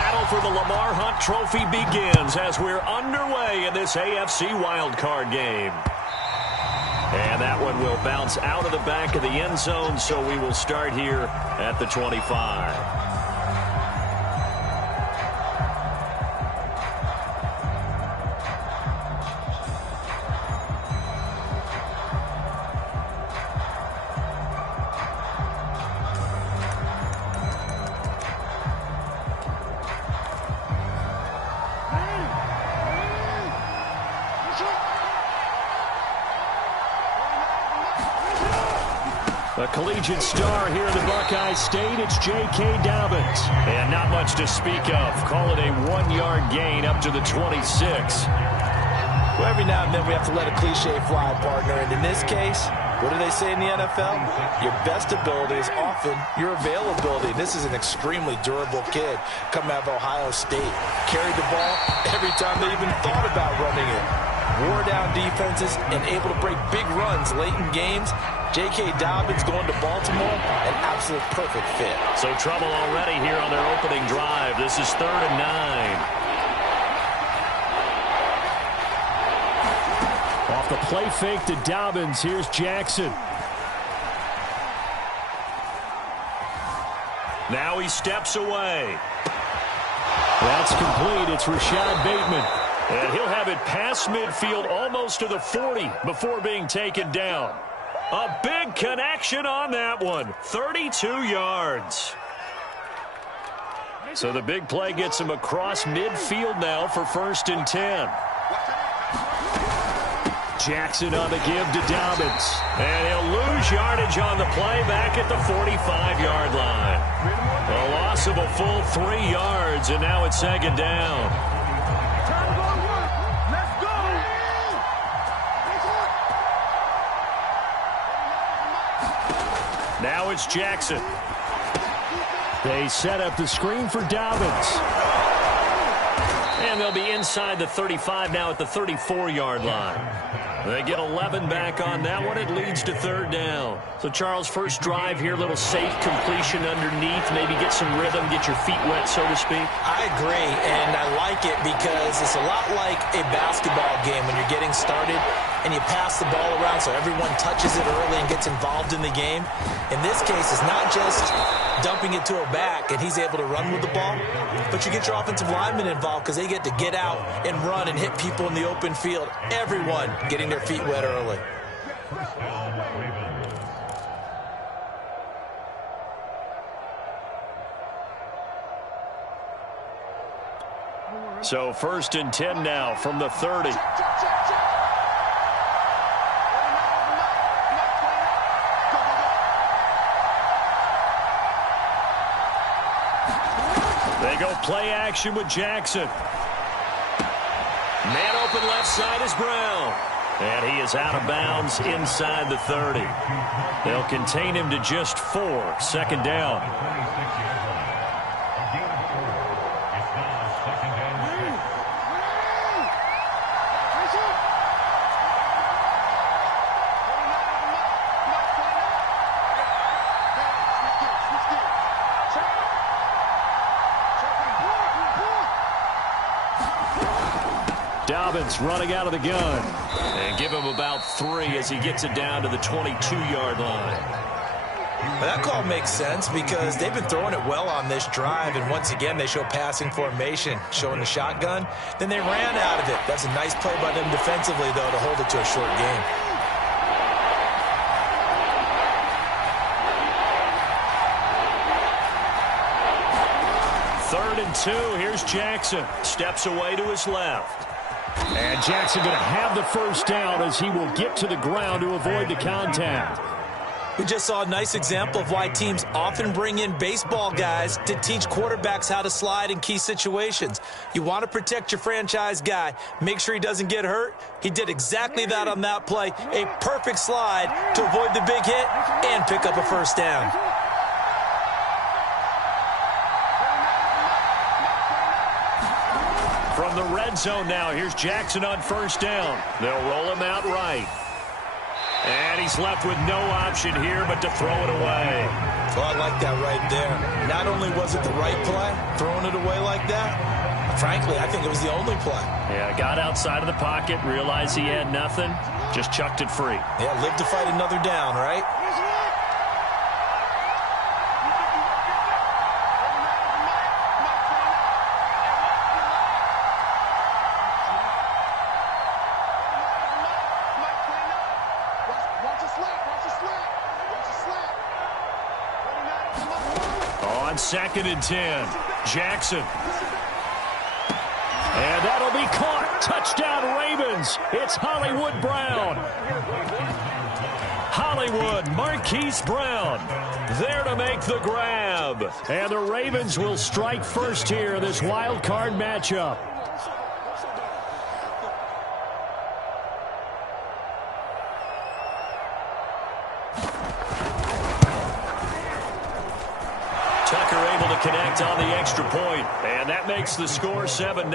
battle for the Lamar Hunt Trophy begins as we're underway in this AFC wildcard game. And that one will bounce out of the back of the end zone, so we will start here at the 25. A collegiate star here in the Buckeye State, it's J.K. Dobbins. And not much to speak of. Call it a 1-yard gain up to the 26. Well, every now and then we have to let a cliche fly, partner. And in this case, what do they say in the NFL? Your best ability is often your availability. This is an extremely durable kid coming out of Ohio State. Carried the ball every time they even thought about running it. Wore down defenses and able to break big runs late in games. J.K. Dobbins going to Baltimore, an absolute perfect fit. So trouble already here on their opening drive. This is 3rd and 9. Off the play fake to Dobbins, here's Jackson. Now he steps away. That's complete. It's Rashad Bateman. And he'll have it past midfield almost to the 40 before being taken down. A big connection on that one. 32 yards. So the big play gets him across midfield now for 1st and 10. Jackson on the give to Dobbins. And he'll lose yardage on the play back at the 45-yard line. A loss of a full 3 yards, and now it's 2nd down. Now it's Jackson. They set up the screen for Dobbins. And they'll be inside the 35 now at the 34-yard line. They get 11 back on that one. It leads to 3rd down. So, Charles, first drive here, little safe completion underneath. Maybe get some rhythm, get your feet wet, so to speak. I agree, and I like it because it's a lot like a basketball game when you're getting started and you pass the ball around so everyone touches it early and gets involved in the game. In this case, it's not just dumping it to a back and he's able to run with the ball, but you get your offensive linemen involved because they get to get out and run and hit people in the open field. Everyone getting their feet wet early. So 1st and 10 now from the 30. They go play action with Jackson. Man open left side is Brown. And he is out of bounds inside the 30. They'll contain him to just 4. 2nd down. Dobbins running out of the gun. And give him about 3 as he gets it down to the 22-yard line. Well, that call makes sense because they've been throwing it well on this drive, and once again they show passing formation, showing the shotgun. Then they ran out of it. That's a nice play by them defensively, though, to hold it to a short game. Third and 2. Here's Jackson. Steps away to his left. And Jackson going to have the 1st down as he will get to the ground to avoid the contact. We just saw a nice example of why teams often bring in baseball guys to teach quarterbacks how to slide in key situations. You want to protect your franchise guy. Make sure he doesn't get hurt. He did exactly that on that play. A perfect slide to avoid the big hit and pick up a 1st down. From the red zone now, here's Jackson on 1st down. They'll roll him out right. And he's left with no option here but to throw it away. Well, I like that right there. Not only was it the right play, throwing it away like that, frankly, I think it was the only play. Yeah, got outside of the pocket, realized he had nothing, just chucked it free. Yeah, live to fight another down, right? On 2nd and 10, Jackson. And that'll be caught. Touchdown, Ravens. It's Hollywood Brown. Hollywood, Marquise Brown, there to make the grab. And the Ravens will strike first here in this wild card matchup. Tucker able to connect on the extra point, and that makes the score 7-0.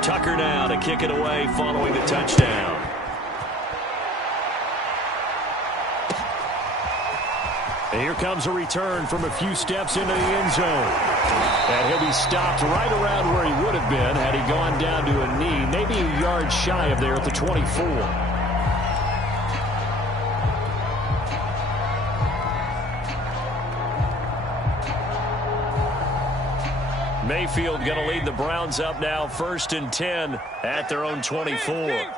Tucker now to kick it away following the touchdown. And here comes a return from a few steps into the end zone. And he'll be stopped right around where he would have been had he gone down to a knee, maybe a yard shy of there at the 24. Mayfield going to lead the Browns up now, 1st and 10 at their own 24.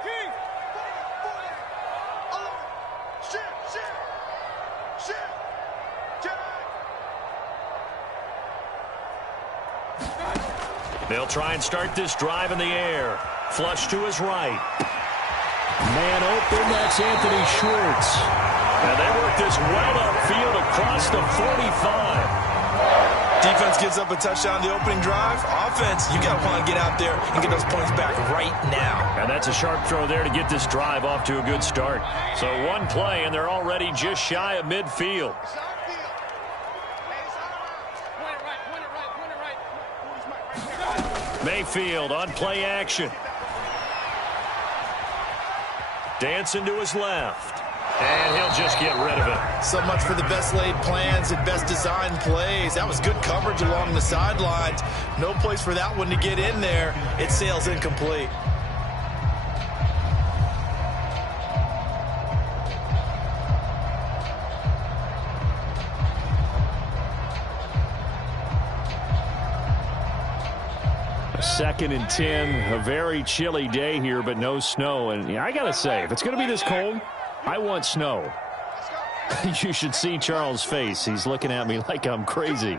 They'll try and start this drive in the air. Flush to his right. Man open, that's Anthony Schwartz. And they work this well upfield across the 45. Defense gives up a touchdown the opening drive. Offense, you got to want to get out there and get those points back right now. And that's a sharp throw there to get this drive off to a good start. So one play, and they're already just shy of midfield. Mayfield on play action. Dancing to his left. And he'll just get rid of it. So much for the best laid plans and best designed plays. That was good coverage along the sidelines. No place for that one to get in there. It sails incomplete. Second and 10, a very chilly day here, but no snow. And yeah, I got to say, if it's going to be this cold, I want snow. You should see Charles' face. He's looking at me like I'm crazy.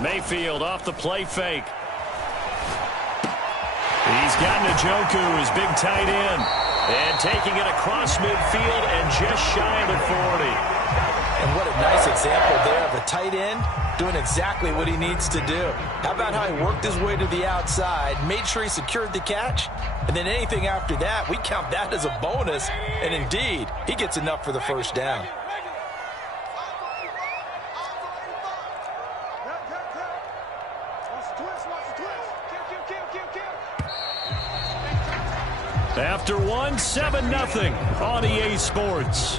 Mayfield off the play fake. He's got Njoku, his big tight end. And taking it across midfield and just shy of the 40. And what a nice example there of a tight end doing exactly what he needs to do. How about how he worked his way to the outside, made sure he secured the catch, and then anything after that, we count that as a bonus. And indeed, he gets enough for the first down. After one, 7-0 on EA Sports.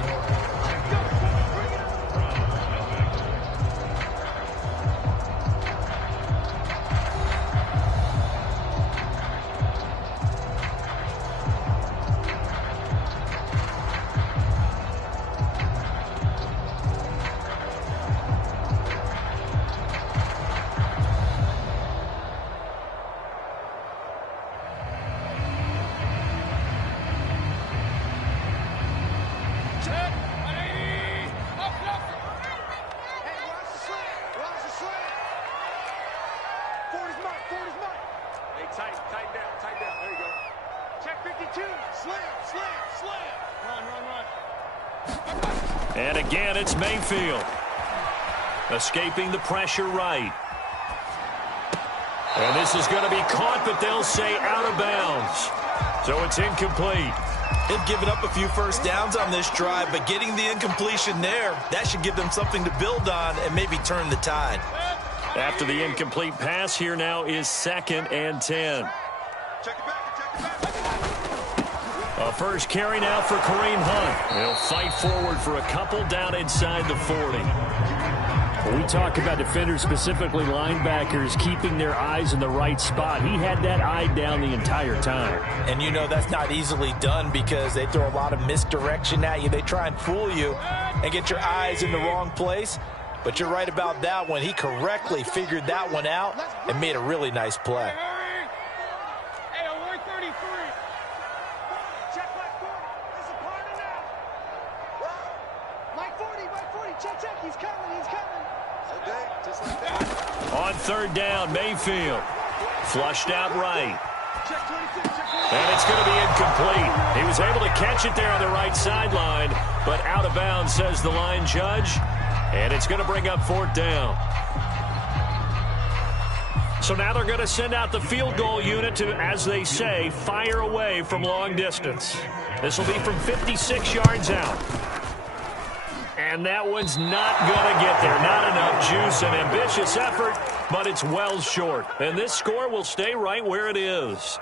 And again, it's Mayfield. Escaping the pressure right. And this is going to be caught, but they'll say out of bounds. So it's incomplete. They've given up a few first downs on this drive, but getting the incompletion there, that should give them something to build on and maybe turn the tide. After the incomplete pass, here now is 2nd and 10. A first carry now for Kareem Hunt. He'll fight forward for a couple down inside the 40. When we talk about defenders, specifically linebackers, keeping their eyes in the right spot. He had that eye down the entire time. And you know that's not easily done because they throw a lot of misdirection at you. They try and fool you and get your eyes in the wrong place. But you're right about that one. He correctly figured that one out and made a really nice play. On 3rd down, Mayfield. Flushed out right. And it's going to be incomplete. He was able to catch it there on the right sideline, but out of bounds, says the line judge. And it's going to bring up 4th down. So now they're going to send out the field goal unit to, as they say, fire away from long distance. This will be from 56 yards out. And that one's not going to get there. Not enough juice. An ambitious effort, but it's well short. And this score will stay right where it is.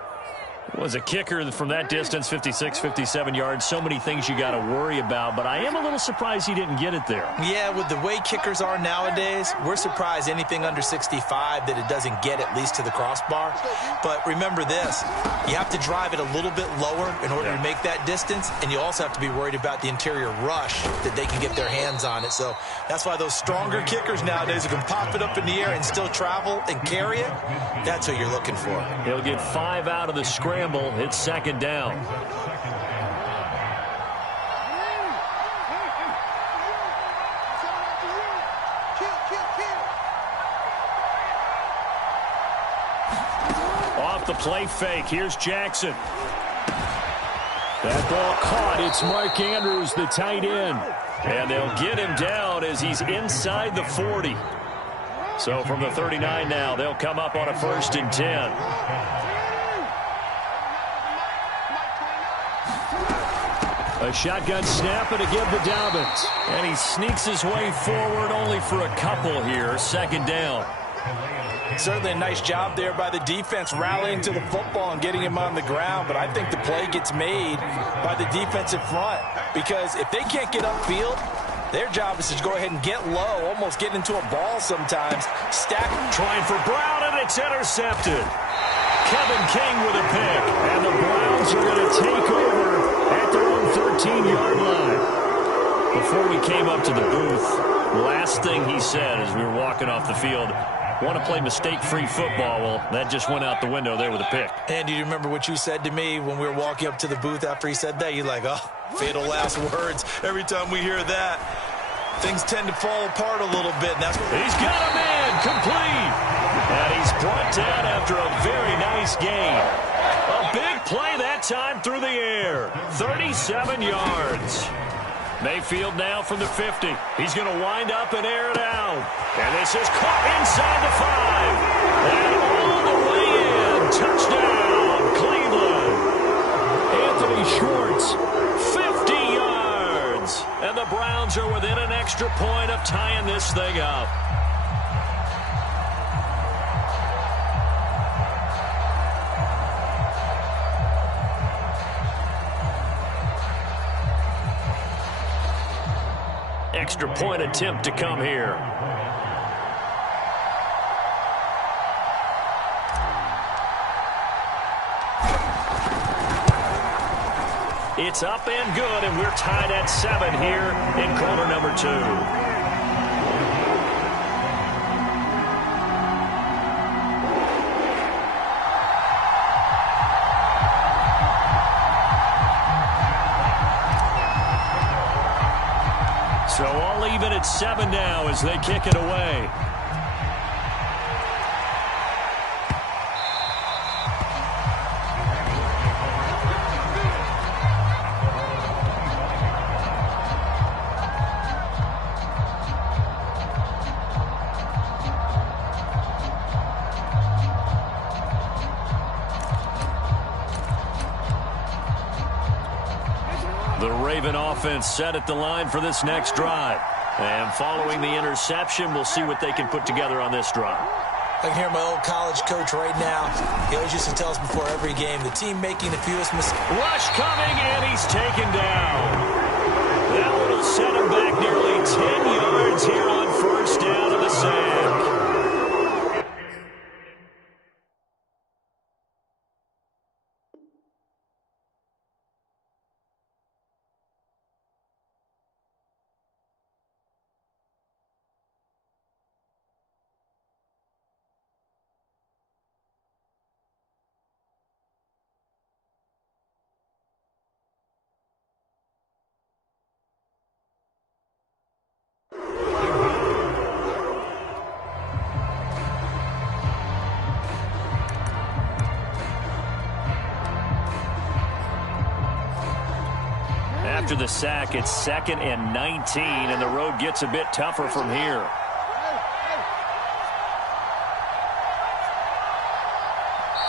Was a kicker from that distance, 56, 57 yards. So many things you got to worry about, but I am a little surprised he didn't get it there. Yeah, with the way kickers are nowadays, we're surprised anything under 65 that it doesn't get at least to the crossbar. But remember this, you have to drive it a little bit lower in order to make that distance, and you also have to be worried about the interior rush that they can get their hands on it. So that's why those stronger kickers nowadays who can pop it up in the air and still travel and carry it, that's what you're looking for. He'll get 5 out of the scramble. It's 2nd down. Off the play fake. Here's Jackson. That ball caught. It's Mark Andrews, the tight end. And they'll get him down as he's inside the 40. So from the 39 now, they'll come up on a 1st and 10. A shotgun snap and again to Dobbins. And he sneaks his way forward only for a couple here. 2nd down. Certainly a nice job there by the defense rallying to the football and getting him on the ground. But I think the play gets made by the defensive front. Because if they can't get upfield, their job is to go ahead and get low, almost get into a ball sometimes. Stack. Trying for Brown, and it's intercepted. Kevin King with a pick. And the Browns are going to take over at their own 13-yard line. Before we came up to the booth, last thing he said as we were walking off the field, want to play mistake-free football. Well, that just went out the window there with a pick. And do you remember what you said to me when we were walking up to the booth after he said that? You're like, oh, fatal last words. Every time we hear that, things tend to fall apart a little bit. And that's what he's got a man complete. And he's brought down after a very nice gain. A big play that time through the air. 37 yards. Mayfield now from the 50. He's going to wind up and air it out. And this is caught inside the 5. And all the way in. Touchdown, Cleveland. Anthony Schwartz, 50 yards. And the Browns are within an extra point of tying this thing up. Extra point attempt to come here. It's up and good, and we're tied at 7 here in quarter number 2. So all even at 7 now as they kick it away. The Raven offense set at the line for this next drive. And following the interception, we'll see what they can put together on this drive. I can hear my old college coach right now. He always used to tell us before every game, the team making the fewest mistakes. Rush coming, and he's taken down. That one will set him back nearly 10 yards here on first down of the sack. After the sack, it's 2nd and 19, and the road gets a bit tougher from here.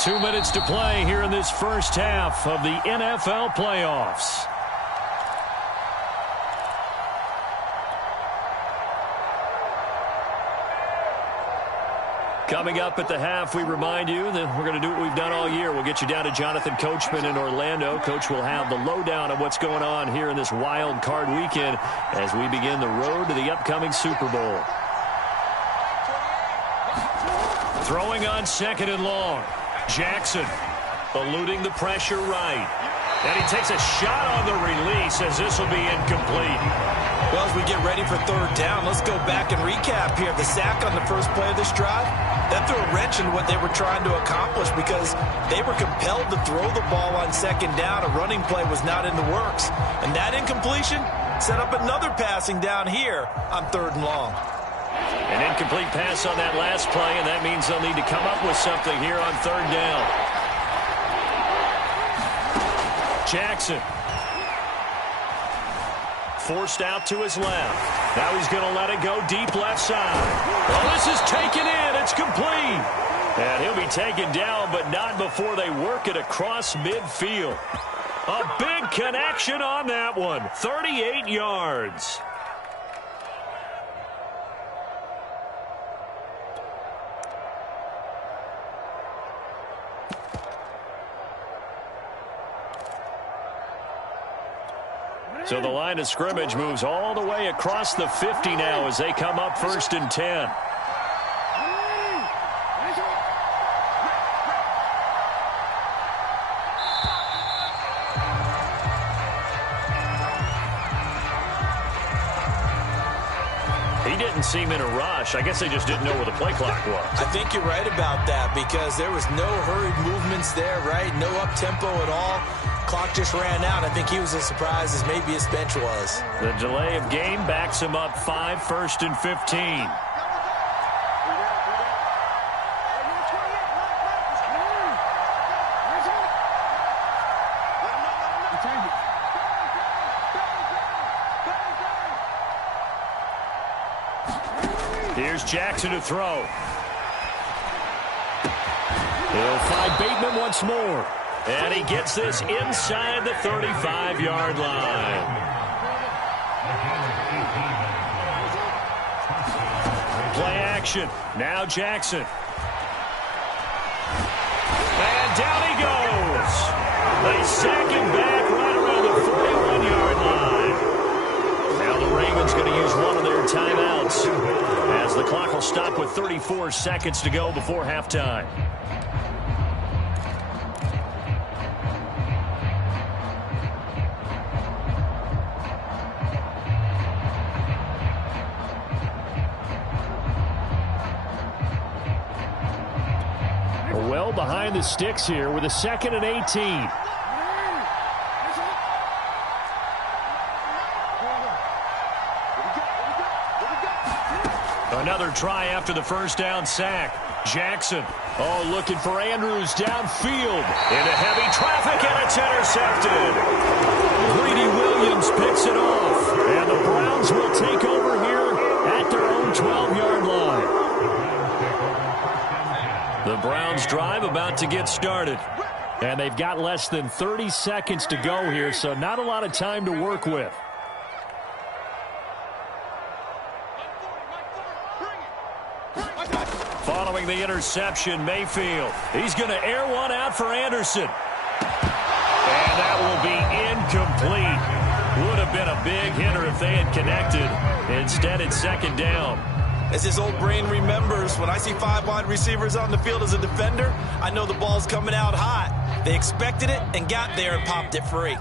Two minutes to play here in this first half of the NFL playoffs. Coming up at the half, we remind you that we're going to do what we've done all year. We'll get you down to Jonathan Coachman in Orlando. Coach will have the lowdown of what's going on here in this wild card weekend as we begin the road to the upcoming Super Bowl. Throwing on 2nd and long. Jackson eluding the pressure right. And he takes a shot on the release as this will be incomplete. Well, as we get ready for 3rd down, let's go back and recap here. The sack on the first play of this drive, that threw a wrench in what they were trying to accomplish because they were compelled to throw the ball on 2nd down. A running play was not in the works. And that incompletion set up another passing down here on 3rd and long. An incomplete pass on that last play, and that means they'll need to come up with something here on 3rd down. Jackson. Forced out to his left. Now he's going to let it go deep left side. Well, this is taken in. It's complete. And he'll be taken down, but not before they work it across midfield. A big connection on that one. 38 yards. So the line of scrimmage moves all the way across the 50 now as they come up 1st and 10. He didn't seem in a rush. I guess they just didn't know where the play clock was. I think you're right about that because there was no hurried movements there, right? No up-tempo at all. Clock just ran out. I think he was as surprised as maybe his bench was. The delay of game backs him up 5, 1st and 15. Here's Jackson to throw. He'll find Bateman once more. And he gets this inside the 35-yard line. Play action. Now Jackson. And down he goes. They sack him back right around the 41-yard line. Now the Ravens going to use one of their timeouts as the clock will stop with 34 seconds to go before halftime. Well behind the sticks here with a 2nd and 18. Another try after the first down sack. Jackson, looking for Andrews downfield. Into heavy traffic, and it's intercepted. Greedy Williams picks it off. And the Browns will take over here at their own 12-yard line. The Browns drive about to get started. And they've got less than 30 seconds to go here, so not a lot of time to work with. Following the interception, Mayfield. He's going to air one out for Anderson. And that will be incomplete. Would have been a big hitter if they had connected. Instead, it's second down. As his old brain remembers, when I see 5 wide receivers on the field as a defender, I know the ball's coming out hot. They expected it and got there and popped it free.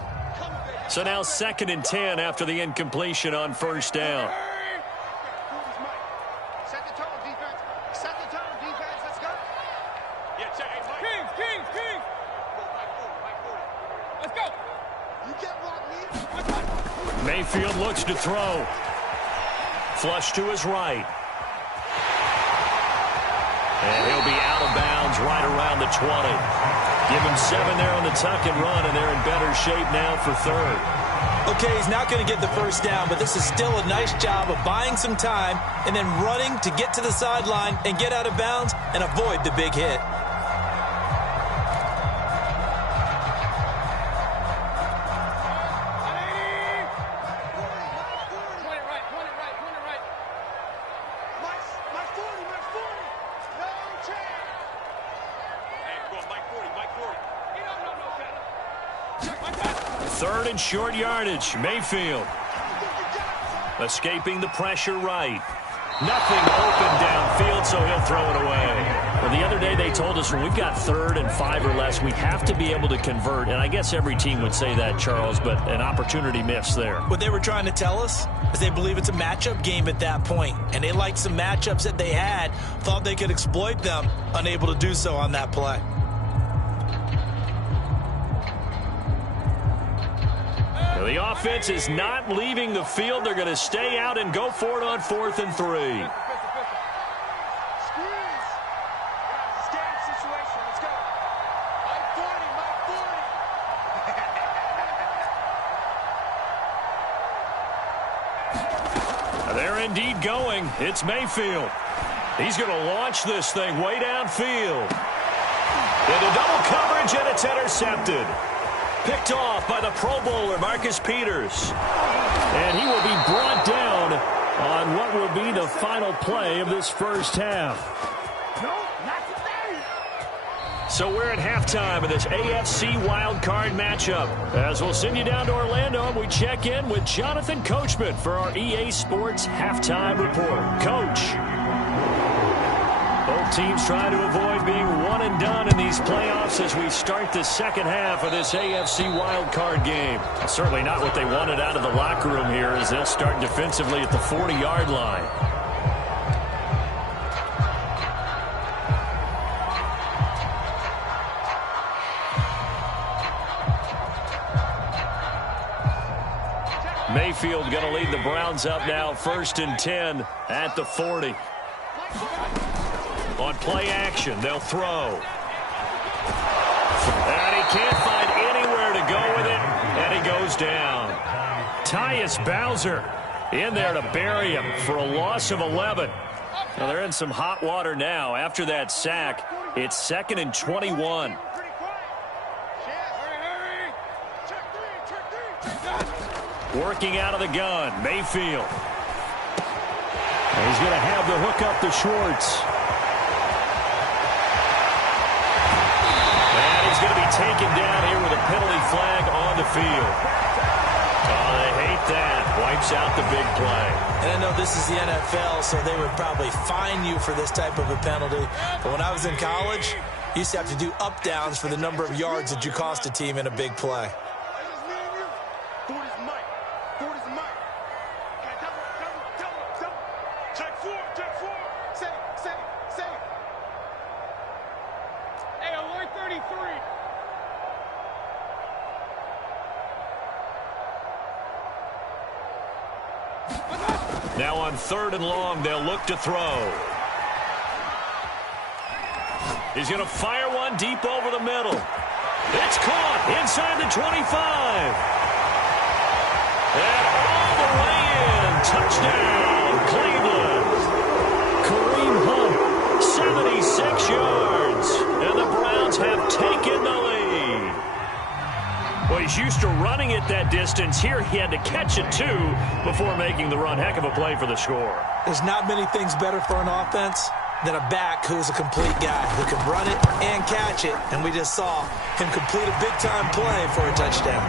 So now 2nd and 10 after the incompletion on first down. Set the tone, defense. Set the tone, defense. Let's go. Yeah, check. Kings. Let's go. You get blocked, me. Mayfield looks to throw. Flush to his right. And he'll be out of bounds right around the 20. Give him 7 there on the tuck and run, and they're in better shape now for 3rd. Okay, he's not going to get the first down, but this is still a nice job of buying some time and then running to get to the sideline and get out of bounds and avoid the big hit. Third and short yardage. Mayfield escaping the pressure right. Nothing open downfield, so he'll throw it away. Well, the other day they told us when we've got 3rd and 5 or less, we have to be able to convert. And I guess every team would say that, Charles, but an opportunity missed there. What they were trying to tell us is they believe it's a matchup game at that point, and they liked some matchups that they had, thought they could exploit them, unable to do so on that play. The offense is not leaving the field. They're going to stay out and go for it on 4th and 3. They're indeed going. It's Mayfield. He's going to launch this thing way downfield. Into double coverage, and it's intercepted. Picked off by the Pro Bowler, Marcus Peters. And he will be brought down on what will be the final play of this first half. So we're at halftime of this AFC wildcard matchup. As we'll send you down to Orlando, and we check in with Jonathan Coachman for our EA Sports Halftime Report. Coach. Both teams trying to avoid being one and done in these playoffs as we start the second half of this AFC wildcard game. Certainly not what they wanted out of the locker room here as they'll start defensively at the 40-yard line. Mayfield going to lead the Browns up now, 1st and 10 at the 40. On play action, they'll throw. And he can't find anywhere to go with it, and he goes down. Tyus Bowser in there to bury him for a loss of 11. Now they're in some hot water now. After that sack, it's 2nd and 21. Working out of the gun, Mayfield. And he's going to have the hook up to Schwartz. And he's going to be taken down here with a penalty flag on the field. Oh, they hate that. Wipes out the big play. And I know this is the NFL, so they would probably fine you for this type of a penalty. But when I was in college, you used to have to do up-downs for the number of yards that you cost a team in a big play. Now on 3rd and long, they'll look to throw. He's going to fire one deep over the middle. It's caught inside the 25. And all the way in. Touchdown, Cleveland. Kareem Hunt, 76 yards. And the Browns have taken the lead. he's used to running it that distance. Here he had to catch it, too, before making the run. Heck of a play for the score. There's not many things better for an offense than a back who is a complete guy who can run it and catch it. And we just saw him complete a big-time play for a touchdown.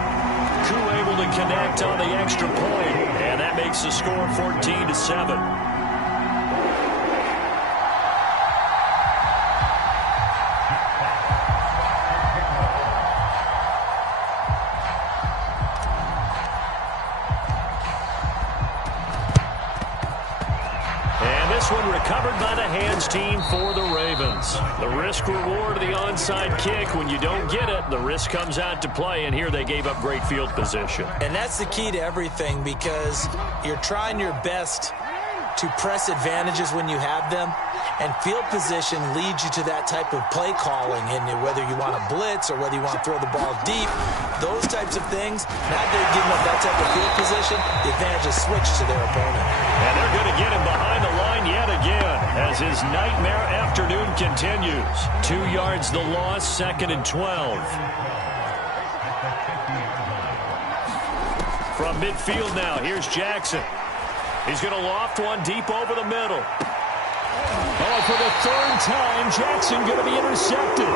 Koo able to connect on the extra point, and that makes the score 14-7. This one recovered by the hands team for the Ravens. The risk reward of the onside kick. When you don't get it, the risk comes out to play, and here they gave up great field position. And that's the key to everything, because you're trying your best to press advantages when you have them, and field position leads you to that type of play calling. And whether you want to blitz or whether you want to throw the ball deep, those types of things, now that they've given up that type of field position, the advantage is switched to their opponent. And they're going to get him behind the line yet again as his nightmare afternoon continues. 2 yards the loss, 2nd and 12. From midfield now, here's Jackson. He's going to loft one deep over the middle. Oh, for the 3rd time, Jackson going to be intercepted.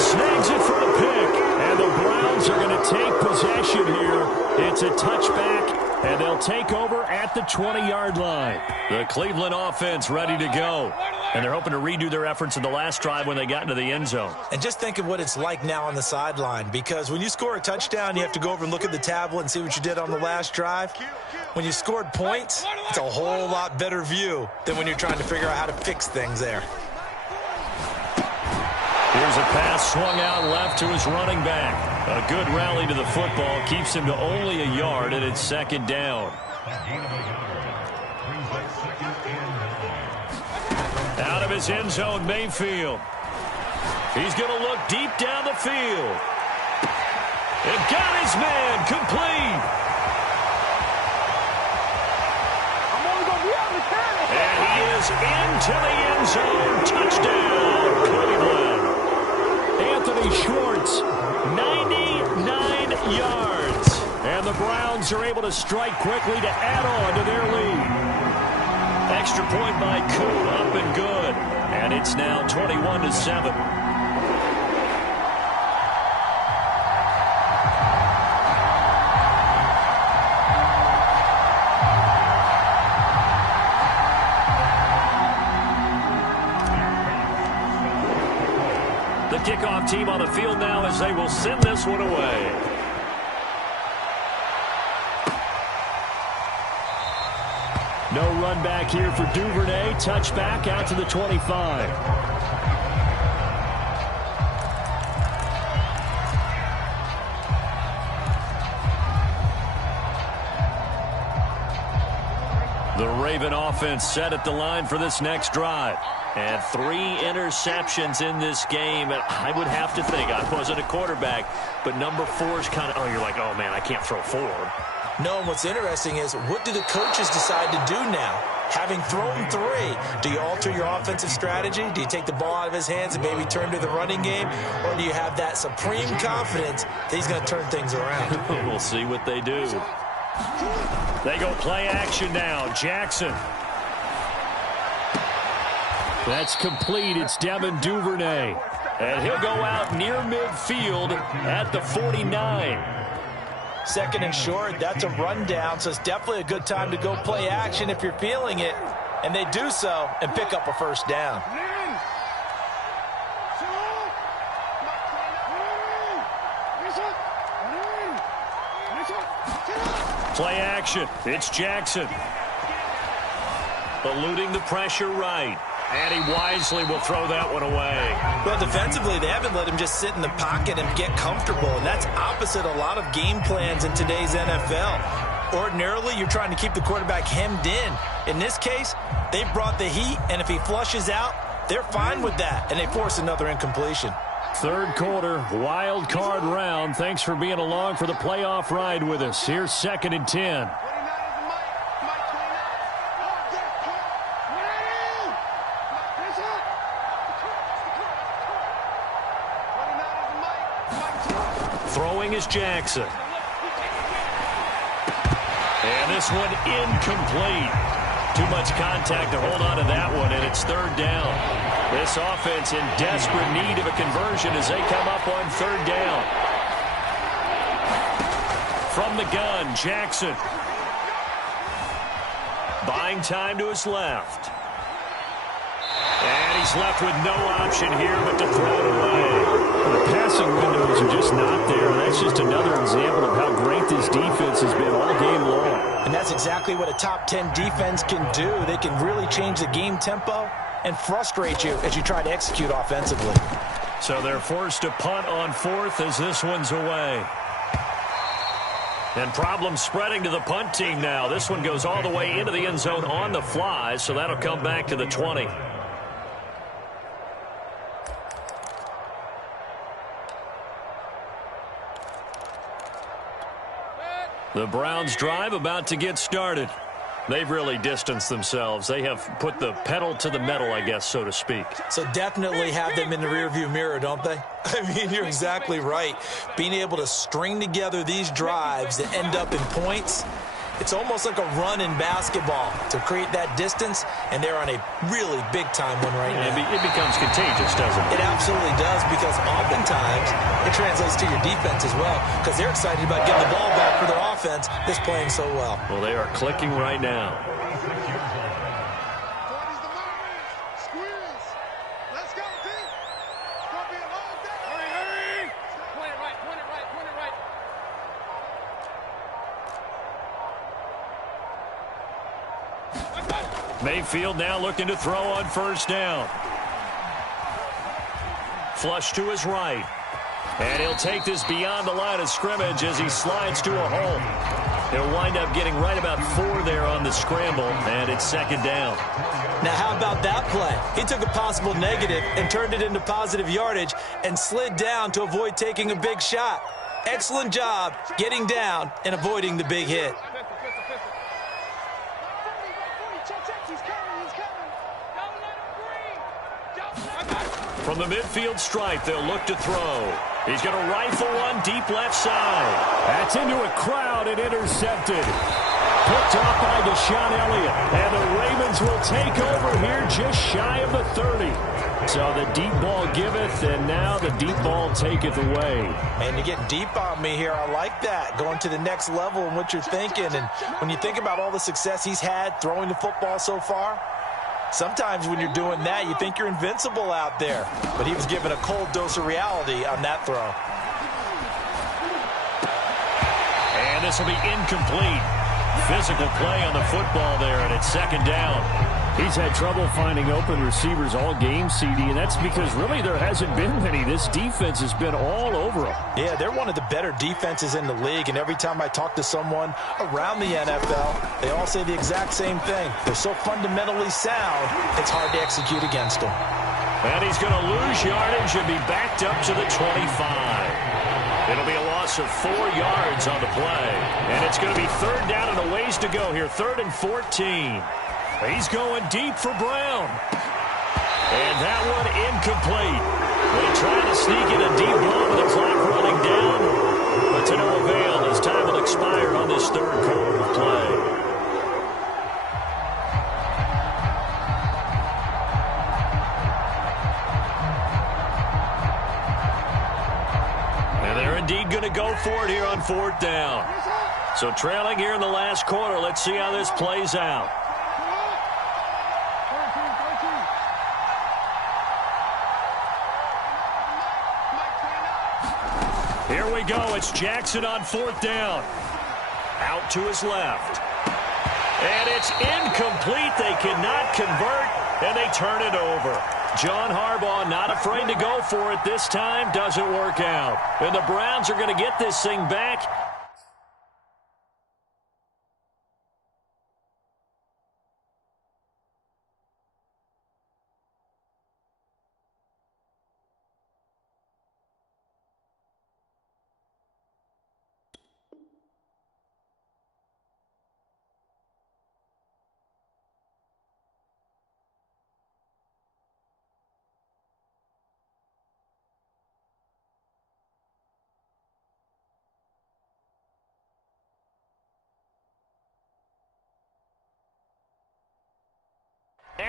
Snags it for the pick. And the Browns are going to take possession here. It's a touchback, and they'll take over at the 20-yard line. The Cleveland offense ready to go. And they're hoping to redo their efforts in the last drive when they got into the end zone. And just think of what it's like now on the sideline, because when you score a touchdown, you have to go over and look at the tablet and see what you did on the last drive. When you scored points, it's a whole lot better view than when you're trying to figure out how to fix things there. Here's a pass swung out left to his running back. A good rally to the football keeps him to only a yard, and it's 2nd down. Out of his end zone, Mayfield. He's going to look deep down the field. And got his man complete. And he is into the end zone. Touchdown, Cleveland. Anthony Schwartz, 99 yards. And the Browns are able to strike quickly to add on to their lead. Extra point by Koo, up and good. And it's now 21-7. The kickoff team on the field now as they will send this one away. No run back here for Duvernay. Touchback out to the 25. The Raven offense set at the line for this next drive. And 3 interceptions in this game. And I would have to think, I wasn't a quarterback, but number 4 is kind of, oh, you're like, oh, man, I can't throw 4. No, and what's interesting is, what do the coaches decide to do now? Having thrown 3, do you alter your offensive strategy? Do you take the ball out of his hands and maybe turn to the running game? Or do you have that supreme confidence that he's going to turn things around? We'll see what they do. They go play action now. Jackson. That's complete. It's Devin Duvernay. And he'll go out near midfield at the 49. 2nd and short, that's a rundown, so it's definitely a good time to go play action if you're feeling it. And they do so and pick up a 1st down. Play action. It's Jackson. Eluding the pressure right. And he wisely will throw that one away. Well, defensively, they haven't let him just sit in the pocket and get comfortable. And that's opposite a lot of game plans in today's NFL. Ordinarily, you're trying to keep the quarterback hemmed in. In this case, they brought the heat, and if he flushes out, they're fine with that, and they force another incompletion. 3rd quarter, wild card round. Thanks for being along for the playoff ride with us. Here's 2nd and 10. throwing is Jackson. And this one incomplete. Too much contact to hold on to that one, and it's third down. This offense in desperate need of a conversion as they come up on third down. From the gun, Jackson. Buying time to his left. And he's left with no option here but to throw it away. The passing windows are just not there. That's just another example of how great this defense has been all game long. And that's exactly what a top 10 defense can do. They can really change the game tempo and frustrate you as you try to execute offensively. So they're forced to punt on fourth as this one's away. And problems spreading to the punt team now. This one goes all the way into the end zone on the fly, so that'll come back to the 20. The Browns' drive about to get started. They've really distanced themselves. They have put the pedal to the metal, I guess, so to speak. So definitely have them in the rearview mirror, don't they? I mean, you're exactly right. Being able to string together these drives that end up in points, it's almost like a run in basketball to create that distance, and they're on a really big-time one right now. It becomes contagious, doesn't it? It absolutely does, because oftentimes it translates to your defense as well, because they're excited about getting the ball back for their offense that's playing so well. Well, they are clicking right now. Mayfield now looking to throw on first down. Flush to his right. And he'll take this beyond the line of scrimmage as he slides to a hole. He'll wind up getting right about 4 there on the scramble, and it's second down. Now, how about that play? He took a possible negative and turned it into positive yardage and slid down to avoid taking a big shot. Excellent job getting down and avoiding the big hit. From the midfield stripe, they'll look to throw. He's going to rifle one deep left side. That's into a crowd and intercepted. Picked off by Deshaun Elliott. And the Ravens will take over here just shy of the 30. So the deep ball giveth, and now the deep ball taketh away. Man, you get deep on me here. I like that. Going to the next level in what you're thinking. And when you think about all the success he's had throwing the football so far, sometimes when you're doing that, you think you're invincible out there. But he was given a cold dose of reality on that throw. And this will be incomplete. Physical play on the football there, and it's second down. He's had trouble finding open receivers all game, CD, and that's because really there hasn't been many. This defense has been all over him. Yeah, they're one of the better defenses in the league, and every time I talk to someone around the NFL, they all say the exact same thing. They're so fundamentally sound, it's hard to execute against them. And he's going to lose yardage and be backed up to the 25. It'll be a loss of 4 yards on the play. And it's going to be third down and a ways to go here. 3rd and 14. He's going deep for Brown. And that one incomplete. They try to sneak in a deep ball with the clock running down. But to no avail as time will expire on this third quarter of play. Indeed going to go for it here on 4th down. So trailing here in the last quarter. Let's see how this plays out. Here we go. It's Jackson on 4th down. Out to his left. And it's incomplete. They cannot convert, and they turn it over. John Harbaugh not afraid to go for it this time. Doesn't work out. And the Browns are going to get this thing back.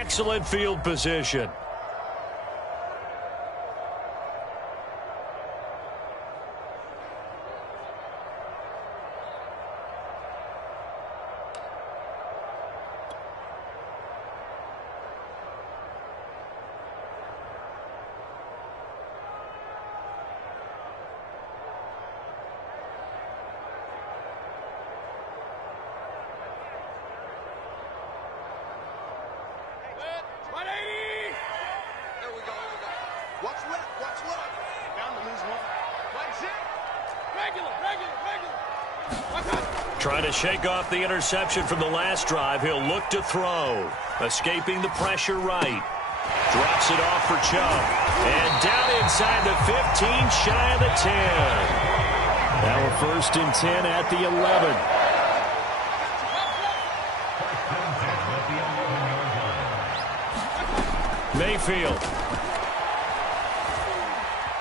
excellent field position. Trying to shake off the interception from the last drive. He'll look to throw. Escaping the pressure right. Drops it off for Chubb. And down inside the 15, shy of the 10. Now a 1st and 10 at the 11. Mayfield.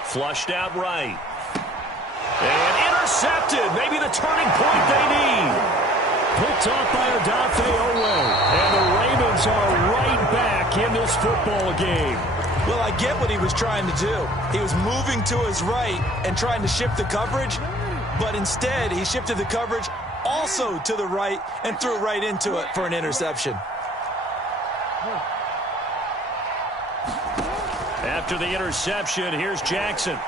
Flushed out right. And intercepted. Maybe the turning point they need. Picked off by Odafe Oweh. And the Ravens are right back in this football game. Well, I get what he was trying to do. He was moving to his right and trying to shift the coverage, but instead he shifted the coverage also to the right and threw right into it for an interception. After the interception, here's Jackson.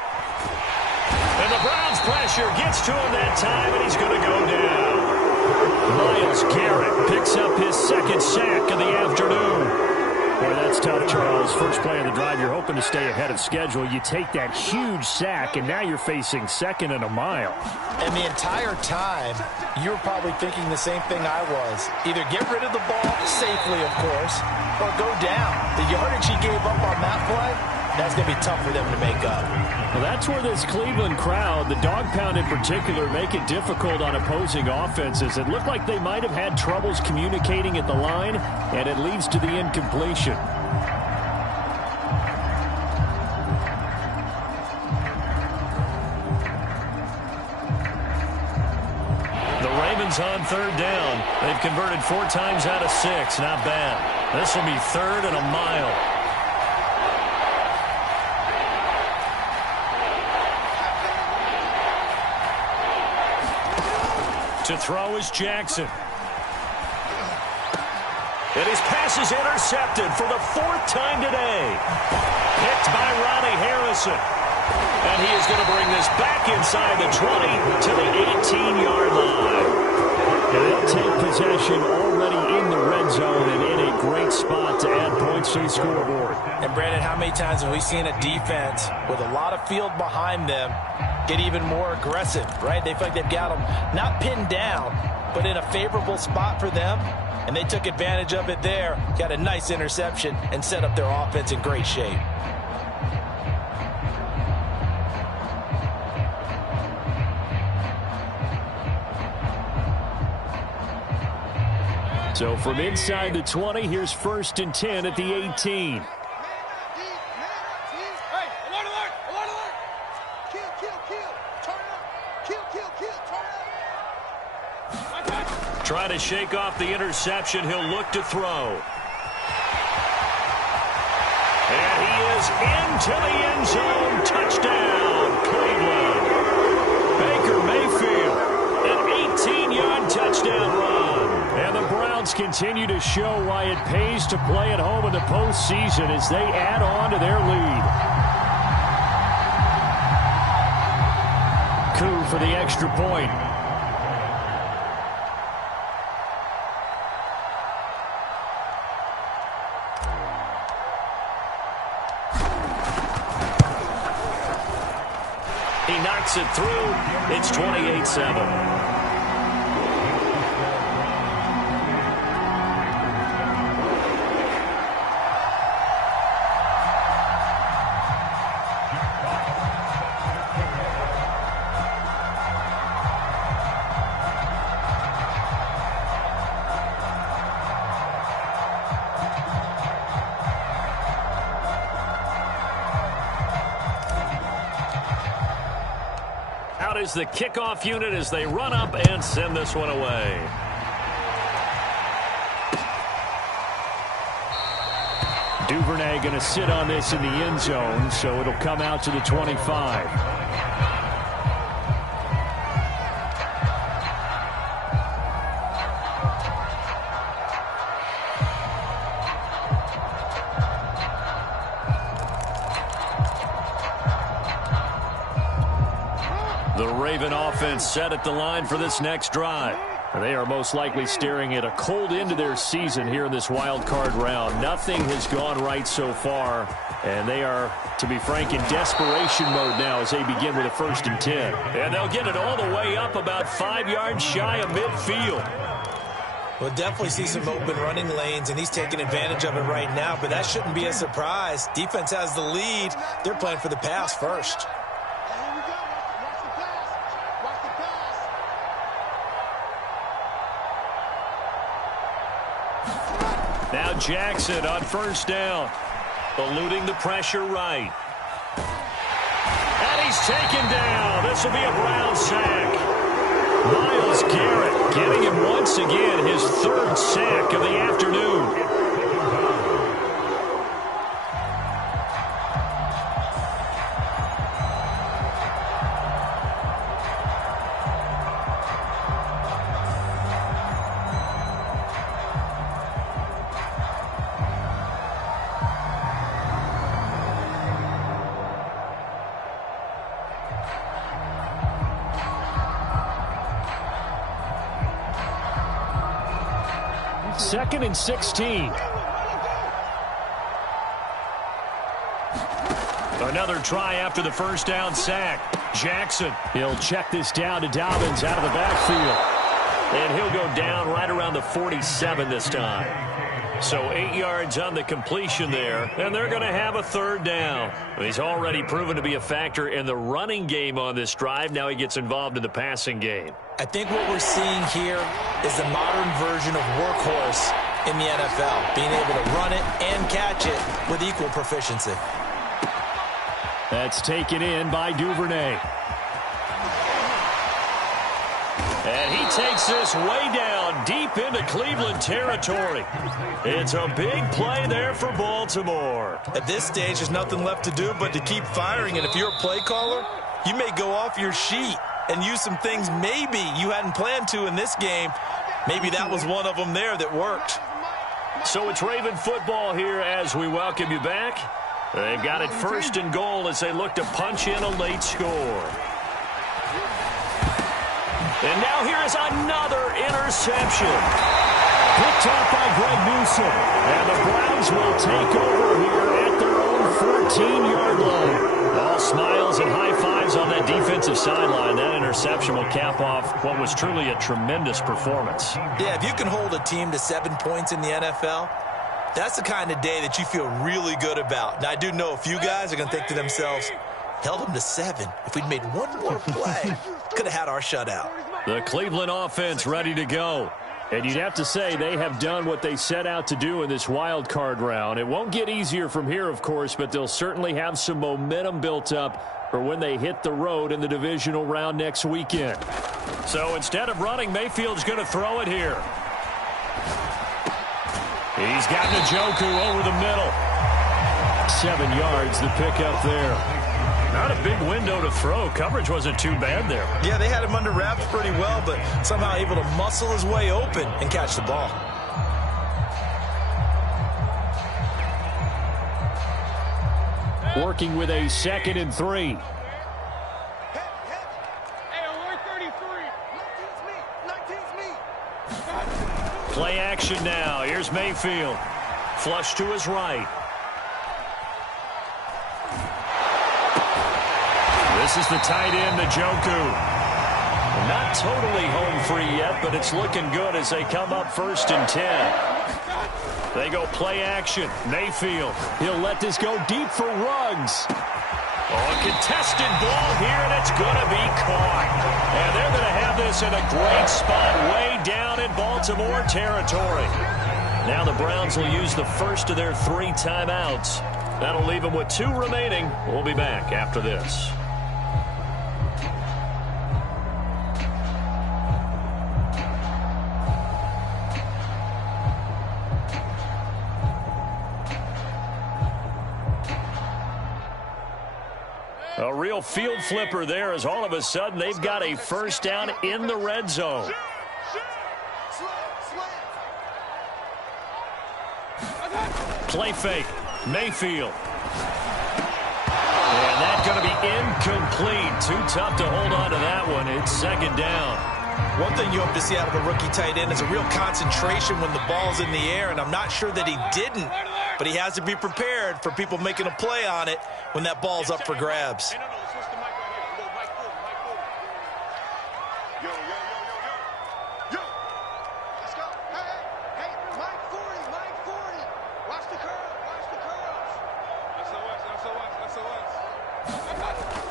And the Browns pressure gets to him that time, and he's going to go down. Myles Garrett picks up his 2nd sack of the afternoon. Boy, that's tough, Charles. First play of the drive, you're hoping to stay ahead of schedule. You take that huge sack, and now you're facing 2nd and a mile. And the entire time, you're probably thinking the same thing I was. Either get rid of the ball safely, of course, or go down. The yardage he gave up on that play, that's going to be tough for them to make up. Well, that's where this Cleveland crowd, the dog pound in particular, make it difficult on opposing offenses. It looked like they might have had troubles communicating at the line, and it leads to the incompletion. The Ravens on 3rd down. They've converted 4 times out of 6. Not bad. This will be 3rd and a mile. To throw is Jackson. And his pass is intercepted for the 4th time today. Picked by Ronnie Harrison. And he is going to bring this back inside the 20 to the 18-yard line. And they'll take possession already in the red zone and in a great spot to add points to the scoreboard. And, Brandon, how many times have we seen a defense with a lot of field behind them get even more aggressive, right? They feel like they've got them not pinned down, but in a favorable spot for them, and they took advantage of it there, got a nice interception, and set up their offense in great shape. So from inside the 20, here's 1st and 10 at the 18. Try to shake off the interception. He'll look to throw. And he is into the end zone. Touchdown, Cleveland. Baker Mayfield, an 18-yard touchdown run. And the Browns continue to show why it pays to play at home in the postseason as they add on to their lead. Coup for the extra point. He knocks it through. It's 28-7. Is the kickoff unit as they run up and send this one away. Duvernay going to sit on this in the end zone, so it'll come out to the 25. The Raven offense set at the line for this next drive. They are most likely staring at a cold end to their season here in this wild card round. Nothing has gone right so far, and they are, to be frank, in desperation mode now as they begin with a 1st and 10. And they'll get it all the way up about 5 yards shy of midfield. We'll definitely see some open running lanes, and he's taking advantage of it right now, but that shouldn't be a surprise. Defense has the lead. They're playing for the pass first. Now Jackson on 1st down, eluding the pressure right. And he's taken down. This will be a Brown sack. Myles Garrett getting him once again his 3rd sack of the afternoon. Second and 16. Another try after the 1st down sack. Jackson. He'll check this down to Dobbins out of the backfield. And he'll go down right around the 47 this time. So 8 yards on the completion there, and they're going to have a 3rd down. He's already proven to be a factor in the running game on this drive. Now he gets involved in the passing game. I think what we're seeing here is the modern version of workhorse in the NFL, being able to run it and catch it with equal proficiency. That's taken in by Duvernay. And he takes this way down deep into Cleveland territory. It's a big play there for Baltimore. At this stage, there's nothing left to do but to keep firing. And if you're a play caller, you may go off your sheet and use some things maybe you hadn't planned to in this game. Maybe that was one of them there that worked. So it's Raven football here as we welcome you back. They've got it 1st and goal as they look to punch in a late score. And now here is another interception. Picked off by Greg Newsome. And the Browns will take over here at their own 14-yard line. All smiles and high fives on that defensive sideline. That interception will cap off what was truly a tremendous performance. Yeah, if you can hold a team to 7 points in the NFL, that's the kind of day that you feel really good about. Now, I do know a few guys are going to think to themselves, held them to 7. If we'd made one more play, could have had our shutout. The Cleveland offense ready to go. And you'd have to say they have done what they set out to do in this wild card round. It won't get easier from here, of course, but they'll certainly have some momentum built up for when they hit the road in the divisional round next weekend. So instead of running, Mayfield's going to throw it here. He's got Njoku over the middle. 7 yards, the pickup there. Not a big window to throw. Coverage wasn't too bad there. Yeah, they had him under wraps pretty well, but somehow able to muscle his way open and catch the ball. Working with a 2nd and 3. Play action now. Here's Mayfield. Flush to his right. This is the tight end, Njoku. Not totally home free yet, but it's looking good as they come up 1st and 10. They go play action. Mayfield. He'll let this go deep for Ruggs. Oh, a contested ball here, and it's going to be caught. And they're going to have this in a great spot way down in Baltimore territory. Now the Browns will use the first of their 3 timeouts. That'll leave them with 2 remaining. We'll be back after this. real field flipper there, as all of a sudden they've got a first down in the red zone. Play fake. Mayfield. And that's going to be incomplete. Too tough to hold on to that one. It's second down. One thing you hope to see out of a rookie tight end is a real concentration when the ball's in the air, and I'm not sure that he didn't, but he has to be prepared for people making a play on it when that ball's up for grabs.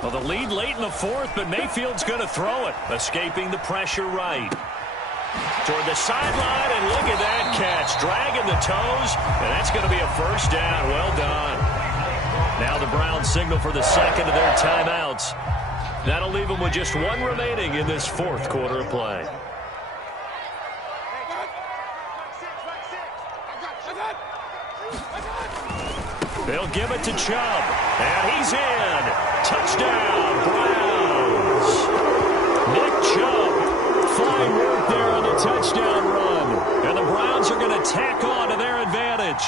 Well, the lead late in the fourth, but Mayfield's going to throw it, escaping the pressure right. Toward the sideline, and look at that catch. Dragging the toes, and that's going to be a first down. Well done. Now the Browns signal for the second of their timeouts. That'll leave them with just one remaining in this fourth quarter of play. They'll give it to Chubb, and he's in. Touchdown, Browns. Nick Chubb, fine work there on the touchdown run. And the Browns are going to tack on to their advantage.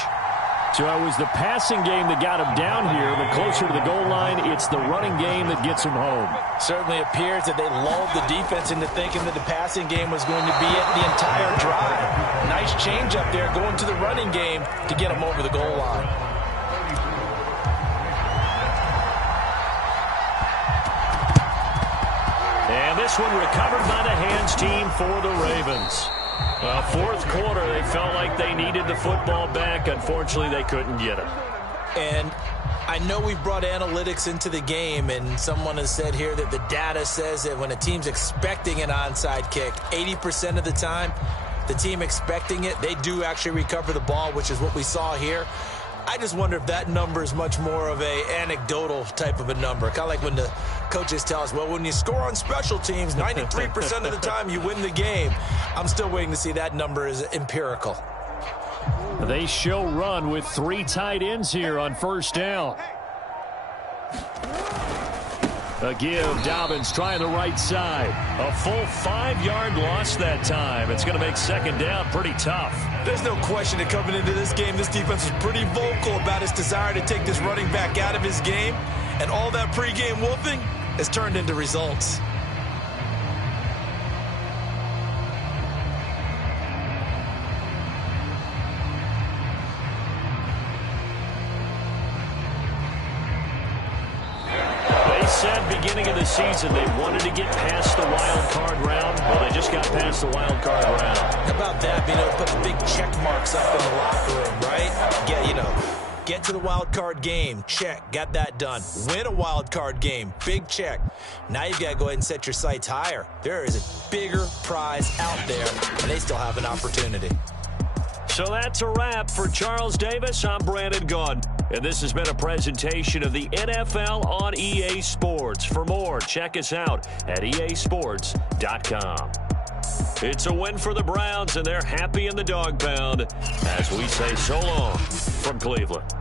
So it was the passing game that got him down here, but closer to the goal line, it's the running game that gets him home. Certainly appears that they lulled the defense into thinking that the passing game was going to be it the entire drive. Nice change up there going to the running game to get him over the goal line. And this one recovered by the hands team for the Ravens. Fourth quarter, they felt like they needed the football back. Unfortunately, they couldn't get it. And I know we've brought analytics into the game, and someone has said here that the data says that when a team's expecting an onside kick, 80% of the time, the team expecting it, they do actually recover the ball, which is what we saw here. I just wonder if that number is much more of a anecdotal type of a number. Kind of like when the coaches tell us, well, when you score on special teams, 93% of the time you win the game. I'm still waiting to see that number is empirical. They show run with three tight ends here on first down. A give, Dobbins trying the right side. A full 5-yard loss that time. It's going to make second down pretty tough. There's no question that coming into this game, this defense was pretty vocal about its desire to take this running back out of his game. And all that pregame wolfing has turned into results. Beginning of the season, they wanted to get past the wild card round. Well, they just got past the wild card round. How about that? Being able to put big check marks up in the locker room, right? Get to the wild card game. Check. Got that done. Win a wild card game. Big check. Now you've got to go ahead and set your sights higher. There is a bigger prize out there, and they still have an opportunity. So that's a wrap for Charles Davis. I'm Brandon Gaudin, and this has been a presentation of the NFL on EA Sports. For more, check us out at easports.com. It's a win for the Browns, and they're happy in the dog pound as we say so long from Cleveland.